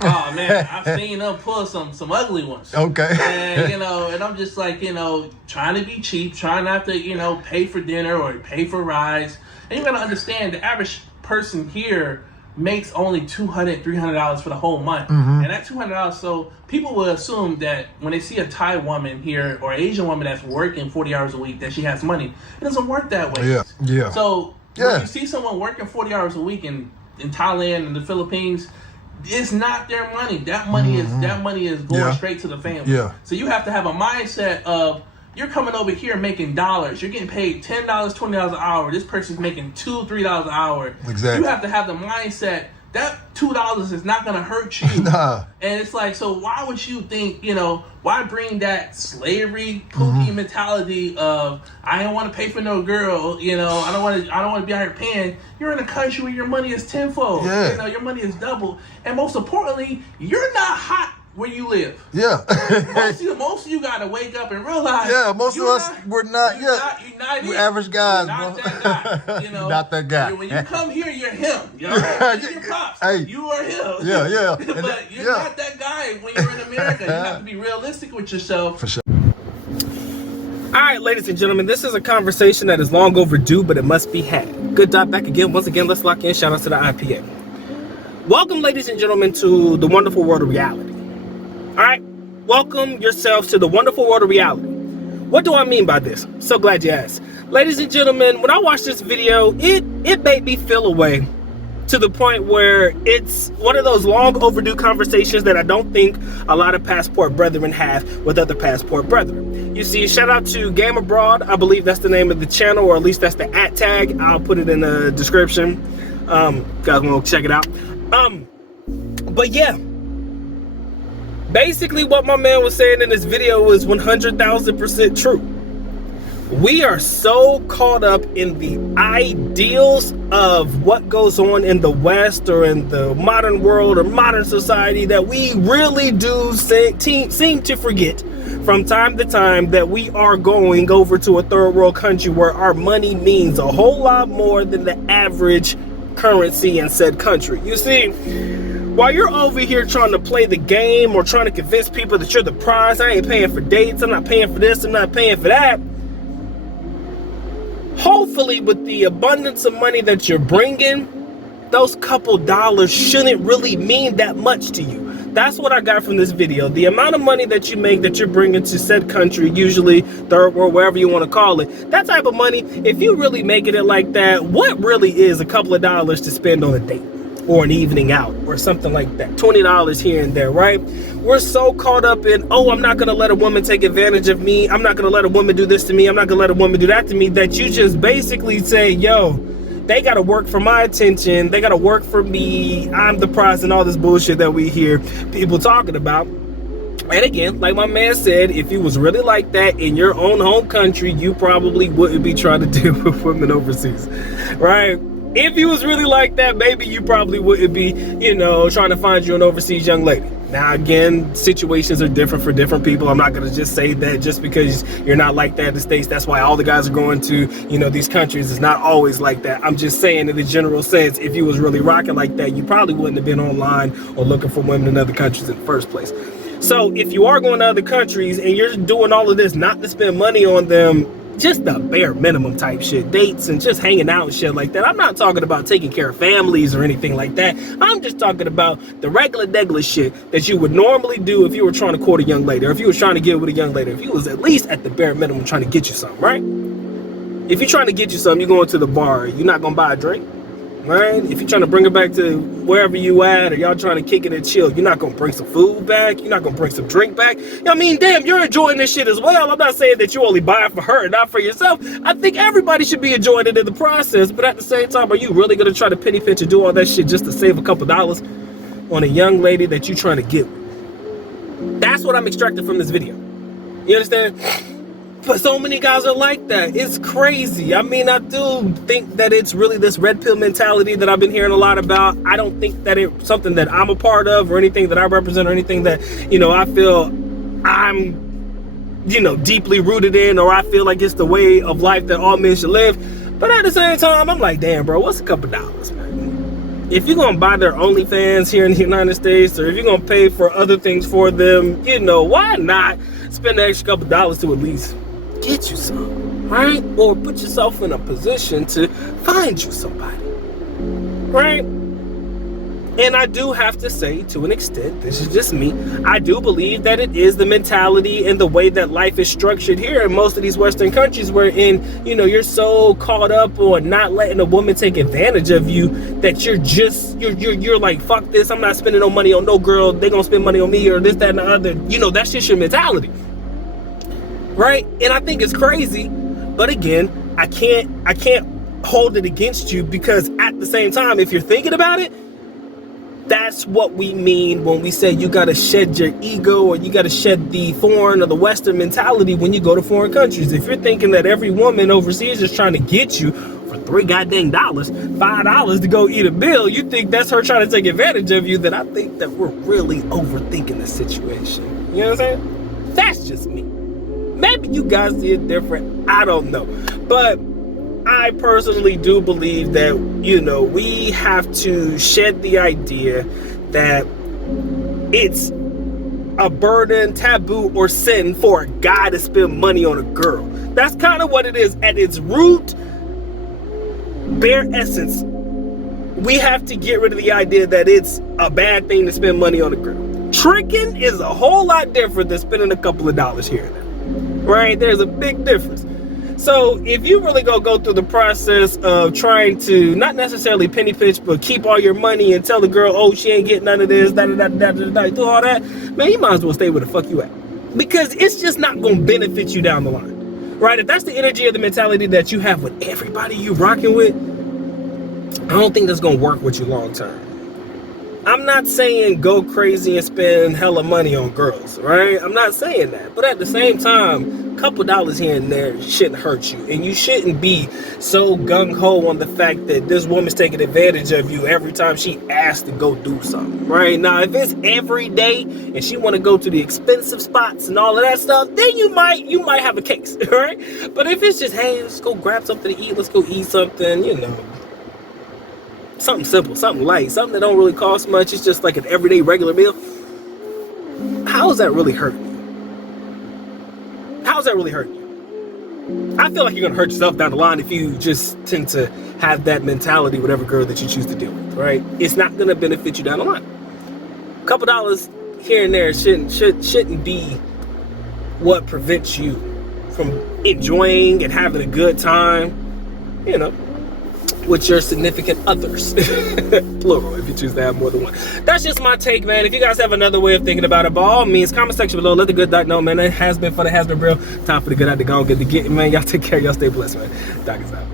Oh man, I've seen them pull some ugly ones. Okay. And and I'm just like, trying to be cheap, trying not to, pay for dinner or pay for rides. And you gotta understand, the average person here makes only $200, $300 for the whole month. Mm-hmm. And that $200, so people will assume that when they see a Thai woman here or Asian woman that's working 40 hours a week, that she has money. It doesn't work that way. Yeah. So when you see someone working 40 hours a week in Thailand and the Philippines, it's not their money. That money is going straight to the family. Yeah. So you have to have a mindset of, you're coming over here making dollars. You're getting paid $10, $20 an hour. This person's making $2, $3 an hour. Exactly. You have to have the mindset that $2 is not gonna hurt you. Nah. And it's like, so why would you think, why bring that slavery pookie mentality of, I don't want to pay for no girl, I don't want to be out here paying. You're in a country where your money is tenfold. Yeah. Your money is double. And most importantly, you're not hot where you live. Yeah. most of you gotta wake up and realize. Yeah, most of us, we're not. We're average guys, not bro. That guy. You're not that guy. When you come here, you're him. You're pops. Hey. You are him. Yeah. But you're not that guy when you're in America. You have to be realistic with yourself. For sure. All right, ladies and gentlemen, this is a conversation that is long overdue, but it must be had. Good dot back again. Once again, let's lock in. Shout out to the IPA. Welcome, ladies and gentlemen, to the wonderful world of reality. All right, welcome yourselves to the wonderful world of reality. What do I mean by this? So glad you asked. Ladies and gentlemen, when I watched this video, it made me feel a way to the point where it's one of those long overdue conversations that I don't think a lot of passport brethren have with other passport brethren. You see, shout out to Game Abroad. I believe that's the name of the channel, or at least that's the @ tag. I'll put it in the description. Guys want to check it out. But yeah. Basically, what my man was saying in this video was 100,000% true. We are so caught up in the ideals of what goes on in the West or in the modern world or modern society that we really do seem to forget from time to time that we are going over to a third world country where our money means a whole lot more than the average currency in said country. You see, while you're over here trying to play the game or trying to convince people that you're the prize, I ain't paying for dates, I'm not paying for this, I'm not paying for that. Hopefully with the abundance of money that you're bringing, those couple dollars shouldn't really mean that much to you. That's what I got from this video. The amount of money that you make that you're bringing to said country, usually third world, wherever you want to call it, that type of money, if you really making it like that, what really is a couple of dollars to spend on a date? Or an evening out or something like that. $20 here and there, right? We're so caught up in, oh, I'm not gonna let a woman take advantage of me. I'm not gonna let a woman do this to me. I'm not gonna let a woman do that to me, that you just basically say, yo, they gotta work for my attention. They gotta work for me. I'm the prize and all this bullshit that we hear people talking about. And again, like my man said, if you was really like that in your own home country, you probably wouldn't be trying to deal with women overseas, right? If you was really like that, maybe you probably wouldn't be, trying to find you an overseas young lady. Now, again, situations are different for different people. I'm not going to just say that just because you're not like that in the States, that's why all the guys are going to, these countries. It's not always like that. I'm just saying in the general sense, if you was really rocking like that, you probably wouldn't have been online or looking for women in other countries in the first place. So if you are going to other countries and you're doing all of this not to spend money on them, just the bare minimum type shit, dates and just hanging out and shit like that. I'm not talking about taking care of families or anything like that. I'm just talking about the regular shit that you would normally do if you were trying to court a young lady, or if you was trying to get with a young lady, if you was at least at the bare minimum trying to get you something, right? If you're trying to get you something, you're going to the bar, you're not going to buy a drink, right? If you're trying to bring it back to wherever you at, or y'all trying to kick it and chill, you're not going to bring some food back, you're not going to bring some drink back. I mean, damn, you're enjoying this shit as well. I'm not saying that you only buy it for her and not for yourself. I think everybody should be enjoying it in the process, but at the same time, are you really going to try to penny pinch and do all that shit just to save a couple dollars on a young lady that you're trying to get with? That's what I'm extracting from this video. You understand? But so many guys are like that. It's crazy. I mean, I do think that it's really this red pill mentality that I've been hearing a lot about. I don't think that it's something that I'm a part of or anything that I represent or anything that, I feel I'm, deeply rooted in, or I feel like it's the way of life that all men should live. But at the same time, I'm like, damn, bro, what's a couple dollars, man? if you're gonna buy their OnlyFans here in the United States, or if you're gonna pay for other things for them, you know, why not spend an extra couple dollars to at least get you some, right? Or put yourself in a position to find you somebody, right? And I do have to say, to an extent, this is just me, I do believe that it is the mentality and the way that life is structured here in most of these Western countries, wherein, you know, you're so caught up on not letting a woman take advantage of you that you're like, fuck this, I'm not spending no money on no girl, they gonna spend money on me, or this, that, and the other. You know, that's just your mentality, right? And I think it's crazy, but again, I can't hold it against you, because at the same time, if you're thinking about it, that's what we mean when we say you gotta shed your ego, or you gotta shed the foreign or the Western mentality when you go to foreign countries. If you're thinking that every woman overseas is trying to get you for $5 to go eat a meal, you think that's her trying to take advantage of you, then I think that we're really overthinking the situation. You know what I'm saying? That's just me. Maybe you guys see it different. I don't know. But I personally do believe that, you know, we have to shed the idea that it's a burden, taboo, or sin for a guy to spend money on a girl. That's kind of what it is at its root, bare essence. We have to get rid of the idea that it's a bad thing to spend money on a girl. Tricking is a whole lot different than spending a couple of dollars here and there, right? There's a big difference. So if you really gonna go through the process of trying to not necessarily penny pinch, but keep all your money and tell the girl, oh, she ain't getting none of this, do all that, man, you might as well stay where the fuck you at, because it's just not gonna benefit you down the line, right? If that's the energy or the mentality that you have with everybody you rocking with, I don't think that's gonna work with you long term. I'm not saying go crazy and spend hella money on girls, right? I'm not saying that. But at the same time, a couple dollars here and there shouldn't hurt you. And you shouldn't be so gung-ho on the fact that this woman's taking advantage of you every time she asks to go do something, right? Now, if it's every day and she want to go to the expensive spots and all of that stuff, then you might have a case, right? But if it's just, hey, let's go grab something to eat, let's go eat something, you know, something simple, something light, something that don't really cost much, it's just like an everyday regular meal, how is that really hurting you? How is that really hurting you? I feel like you're gonna hurt yourself down the line if you just tend to have that mentality with every girl that you choose to deal with, right? It's not gonna benefit you down the line. A couple dollars here and there shouldn't be what prevents you from enjoying and having a good time, you know, with your significant others. Plural, if you choose to have more than one. That's just my take, man. If you guys have another way of thinking about it, by all means, comment section below. Let the good doc know, man. It has been for the has been real. Time for the good doc to go and get to get, man. Y'all take care. Y'all stay blessed, man. Doc is out.